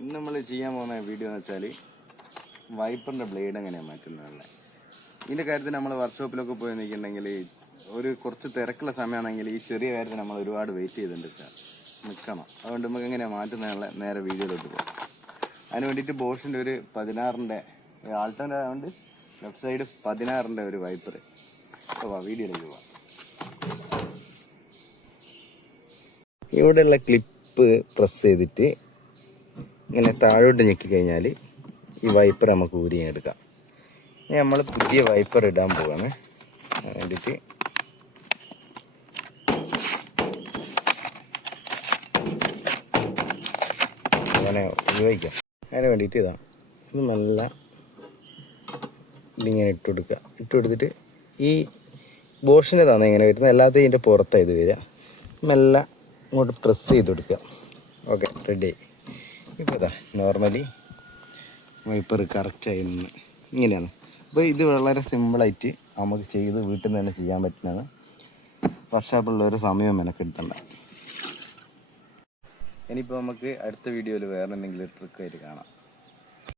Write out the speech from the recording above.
ഇന്ന് നമ്മൾ ചെയ്യാൻ പോകുന്ന വീഡിയോ എന്ന് വെച്ചാൽ വൈപ്പറിൻ്റെ ബ്ലേഡ് എങ്ങനെയാണ് മാറ്റുന്നതല്ലേ. ഇതിൻ്റെ കാര്യത്തിൽ നമ്മൾ വർക്ക്ഷോപ്പിലൊക്കെ പോയി നിൽക്കുന്നുണ്ടെങ്കിൽ കുറച്ച് തിരക്കുള്ള സമയമാണെങ്കിൽ ഈ ചെറിയ കാര്യത്തിൽ നമ്മൾ ഒരുപാട് വെയിറ്റ് ചെയ്തിട്ട് നിൽക്കണം. അതുകൊണ്ട് നമുക്ക് എങ്ങനെയാണ് മാറ്റുന്നതിനുള്ള നേരെ വീഡിയോയിലോട്ട് പോകാം. അതിന് വേണ്ടിയിട്ട് ബോഷിൻ്റെ ഒരു 16-ൻ്റെ ആൾട്ടോൻ്റെ ആയതുകൊണ്ട് ലെഫ്റ്റ് സൈഡ് 16-ൻ്റെ ഒരു വൈപ്പർ. അപ്പോൾ വീഡിയോയിലേക്ക് പോവാം. ഇവിടെയുള്ള ക്ലിപ്പ് പ്രസ് ചെയ്തിട്ട് ഇങ്ങനെ താഴോട്ട് ഞെക്കി കഴിഞ്ഞാൽ ഈ വൈപ്പർ നമുക്ക് ഊരിയെടുക്കാം. ഇനി നമ്മൾ പുതിയ വൈപ്പർ ഇടാൻ പോവാണ്. വേണ്ടിയിട്ട് അങ്ങനെ ഉപയോഗിക്കാം. അതിന് വേണ്ടിയിട്ട് ഇതാണ് ഇത് നല്ല ഇതിങ്ങനെ ഇട്ട് കൊടുത്തിട്ട് ഈ ബോഷിൻ്റെതാണ് ഇങ്ങനെ വരുന്നത്. എല്ലാத்தைയും ഇതിൻ്റെ പുറത്താണ് ഇത് വരിക. മെല്ലെ ഇങ്ങോട്ട് പ്രസ് ചെയ്ത് കൊടുക്കുക. Okay, ready. ഇപ്പോൾ ഇതാ നോർമലി വൈപ്പർ കറക്റ്റായി നിന്ന് ഇങ്ങനെയാണ്. അപ്പോൾ ഇത് വളരെ സിമ്പിളായിട്ട് നമുക്ക് ചെയ്ത് വീട്ടിൽ നിന്ന് തന്നെ ചെയ്യാൻ പറ്റുന്നതാണ്. വർക്ക്ഷോപ്പിലുള്ളൊരു സമയം മെനക്കെടുത്തണ്ട. ഇനിയിപ്പോൾ നമുക്ക് അടുത്ത വീഡിയോയിൽ വേറെ എന്തെങ്കിലും ട്രിക്കായിട്ട് കാണാം.